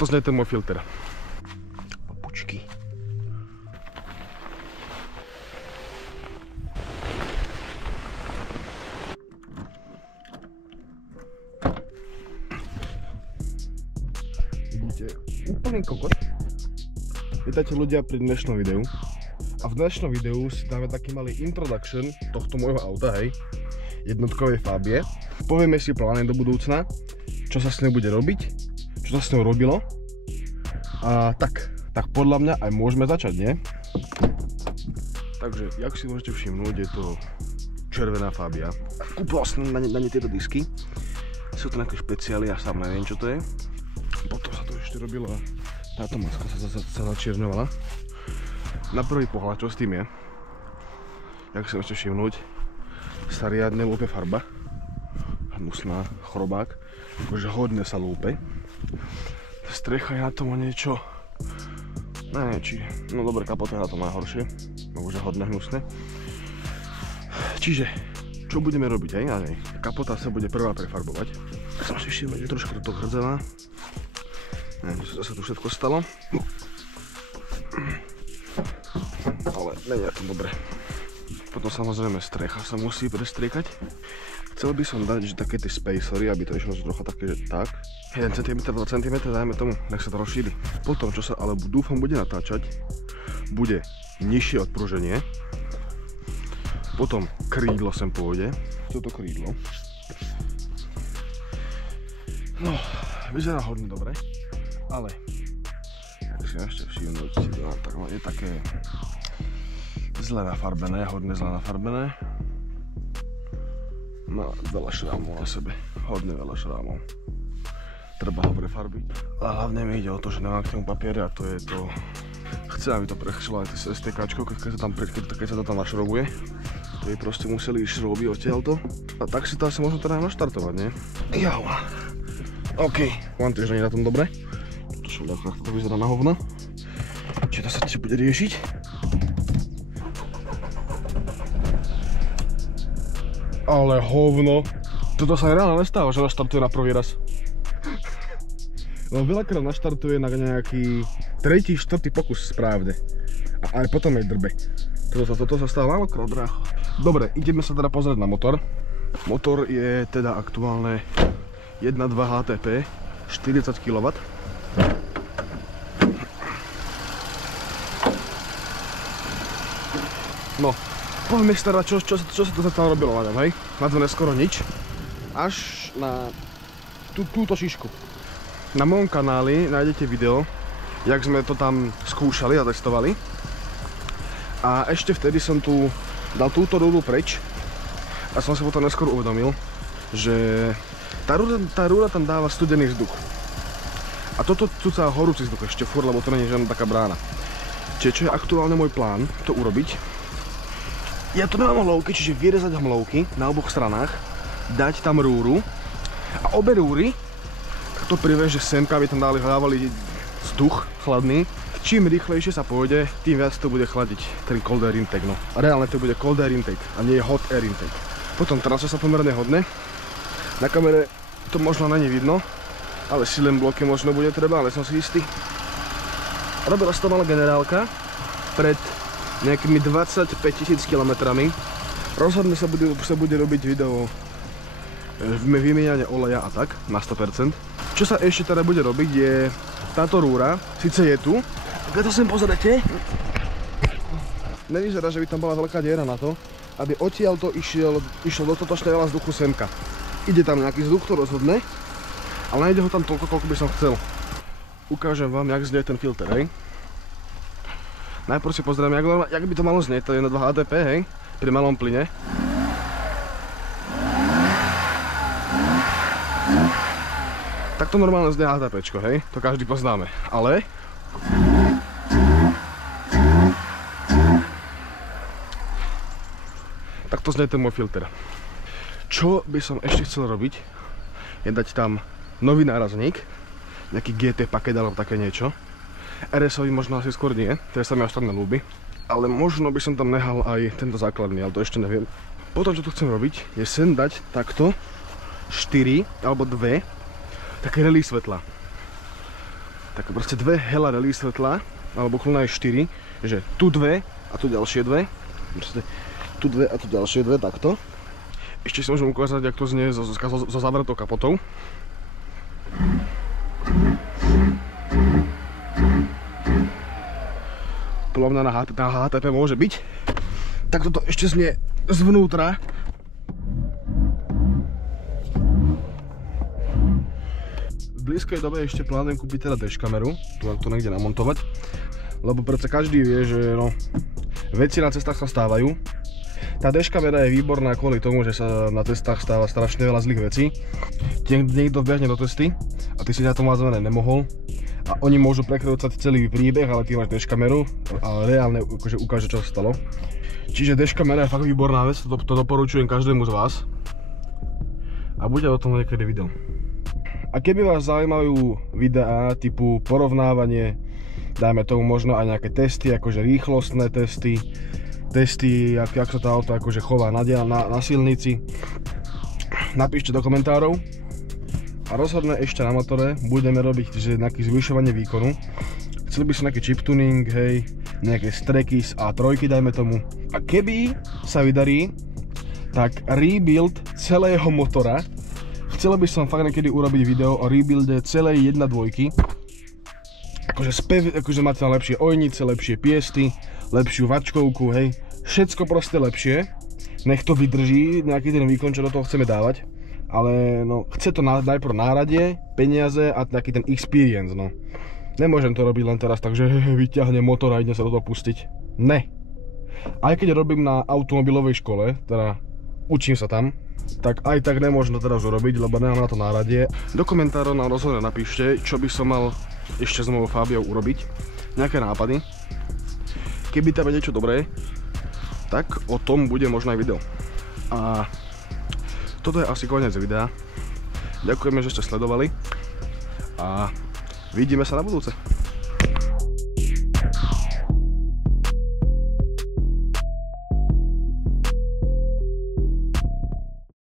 Takto znie ten môj filter. Opučky. Vidíte, úplný kokot. Vítajte ľudia pri dnešnom videu. A v dnešnom videu si dáme taký malý introduction tohto môjho auta, hej. Jednotkovej Fabie. Povieme si plány do budúcna, čo sa s ňou bude robiť, čo sa s ňou robilo. A tak podľa mňa aj môžeme začať, nie? Takže, jak si môžete všimnúť, je to červená Fabia. Kúpil som na ne tieto disky. Sú to nejaké špeciály, ja sám neviem, čo to je. Potom sa to ešte robilo a táto maska sa začierňovala. Na prvý pohľad, čo s tým je? Jak si môžete všimnúť, sa riadne lúpe farba. Hnusná, chrobák. Akože hodne sa lúpe. Strecha je na tom o niečo... Neviem, či... No dobre, kapota je na tom najhoršie. No už je hodne hnusné. Čiže, čo budeme robiť, hej? Kapota sa bude prvá prefarbovať. Tak som si všimol, že trošku to hrdzela. Neviem, čo sa tu všetko stalo. Ale nie je to dobre. Potom samozrejme strecha sa musí prestriekať. Chcel by som dať, že také tie spacery, aby to išlo trocha také, že tak. 1 cm, 2 cm, dajme tomu, nech sa to rozšíri. Potom, čo sa ale dúfam bude natáčať, bude nižšie odpruženie. Potom krídlo sem pôjde. Toto krídlo. No, vyzerá hodne dobre, ale jak si ešte všimnúť, tak je také zle nafarbené, hodne zle nafarbené. Má veľa šrámov na sebe, hodne veľa šrámov. Treba ho prefarbiť. A hlavne mi ide o to, že nemám k tomu papiere a to je to... Chcem, aby to prešlo aj STKčko, keď sa to tam našrobuje. To by proste museli ísť šroby odtiaľto. A tak si to asi možno teda aj naštartovať, nie? Jau. OK. Mám tiež nie na tom dobre. Toto šľadách, to vyzerá na hovno. Či to sa tiež bude riešiť? Ale hovno. Toto sa reálne nestáva, že naštartuje na prvý raz. No veľakrát naštartuje na nejaký 3., 4. pokus správne. A aj potom aj drbe. Toto sa stáva málokrát, brácho. Dobre, ideme sa teda pozrieť na motor. Motor je teda aktuálne 1.2 HTP, 40 kW. No, poďme si teda, čo sa to zatiaľ robilo na ňom, hej? Na to neskoro nič. Až na túto šišku. Na mojom kanáli nájdete video, jak sme to tam skúšali a testovali. A ešte vtedy som tu dal túto rúru preč. A som si potom neskôr uvedomil, že tá rúra tam dáva studený vzduch. A toto cúca horúci vzduch ešte furt, lebo to nie je žiadna taká brána. Čiže čo je aktuálne môj plán to urobiť? Ja tu nemám hmlovky, čiže vyrezať hmlovky na oboch stranách, dať tam rúru a obe rúry to priveže semka, aby tam dávali vzduch chladný. Čím rýchlejšie sa pôjde, tým viac to bude chladiť ten cold air intake. No. A reálne to bude cold air intake a nie hot air intake. Potom trasuje sa pomerne hodne. Na kamere to možno není vidno, ale silen bloky možno bude treba, ale som si istý. Robila sa to malá generálka pred nejakými 25 000 kilometrami. Rozhodne sa bude robiť video vymieňanie oleja a tak, na 100%. Čo sa ešte teda bude robiť je táto rúra, síce je tu, keď to sem pozrete, nevyzerá, že by tam bola veľká diera na to, aby odtiaľto išlo dostatočne veľa vzduchu semka. Ide tam nejaký vzduch, to rozhodne, ale nejde ho tam toľko, koľko by som chcel. Ukážem vám, jak znie ten filter, hej. Najprv si pozrieme, jak by to malo znieť, to je na 2 HTP, hej, pri malom plyne. Tak to normálne znie HTPčko, hej, to každý poznáme, ale... Tak to znie ten môj filter. Čo by som ešte chcel robiť, je dať tam nový nárazník, nejaký GT paket alebo také niečo. RS-ový možno asi skôr nie, ktoré sa mi až tak nelúbi. Ale možno by som tam nehal aj tento základný, ale to ešte neviem. Potom čo tu chcem robiť, je sem dať takto 4 alebo 2 také relí svetla. tak proste dve hella rally svetla, alebo kľudne aj 4, že tu dve a tu ďalšie dve, proste tu dve a tu ďalšie dve, takto. Ešte si môžem ukázať, jak to znie so zavretou kapotou. Podľa mňa na HTP môže byť. Tak toto ešte znie zvnútra. V blízkej dobe ešte plánujem kúpiť teda dashkameru, tu niekde namontovať, lebo predsa každý vie, že no, veci na cestách sa stávajú. Tá dashkamera je výborná kvôli tomu, že sa na cestách stáva strašne veľa zlých vecí. Niekto vbehne do cesty a ty si na tom vázvané nemohol a oni môžu prekrúcať celý príbeh, ale ty máš dashkameru a reálne akože ukáže, čo sa stalo. Čiže dashkamera je fakt výborná vec, to doporučujem každému z vás a bude o tom niekedy video. A keby vás zaujímajú videá typu porovnávanie, dajme tomu možno aj nejaké testy, akože rýchlostné testy, jak sa tá auto akože chová na silnici, napíšte do komentárov. A rozhodne ešte na motore budeme robiť že nejaké zvyšovanie výkonu. Chceli by som nejaký chip tuning, hej, nejaké strekis A3, dajme tomu. A keby sa vydarí, tak rebuild celého motora. Chcel by som fakt niekedy urobiť video o rebuilde celej 1.2. Akože máte tam lepšie ojnice, lepšie piesty, lepšiu vačkovku, hej. Všetko proste lepšie. Nech to vydrží, nejaký ten výkon, čo do toho chceme dávať. Ale no, chce to najprv náradie, peniaze a taký ten experience, no. Nemôžem to robiť len teraz tak, že vyťahnem motor a idem sa do toho pustiť. Ne. Aj keď robím na automobilovej škole, teda učím sa tam, tak aj tak nemôžem to teraz urobiť, lebo nemám na to náradie. Do komentárov nám rozhodne napíšte, čo by som mal ešte s mojou Fabiou urobiť. Nejaké nápady. Keby tam je niečo dobré, tak o tom bude možno aj video. A toto je asi koniec videa. Ďakujeme, že ste sledovali a vidíme sa na budúce.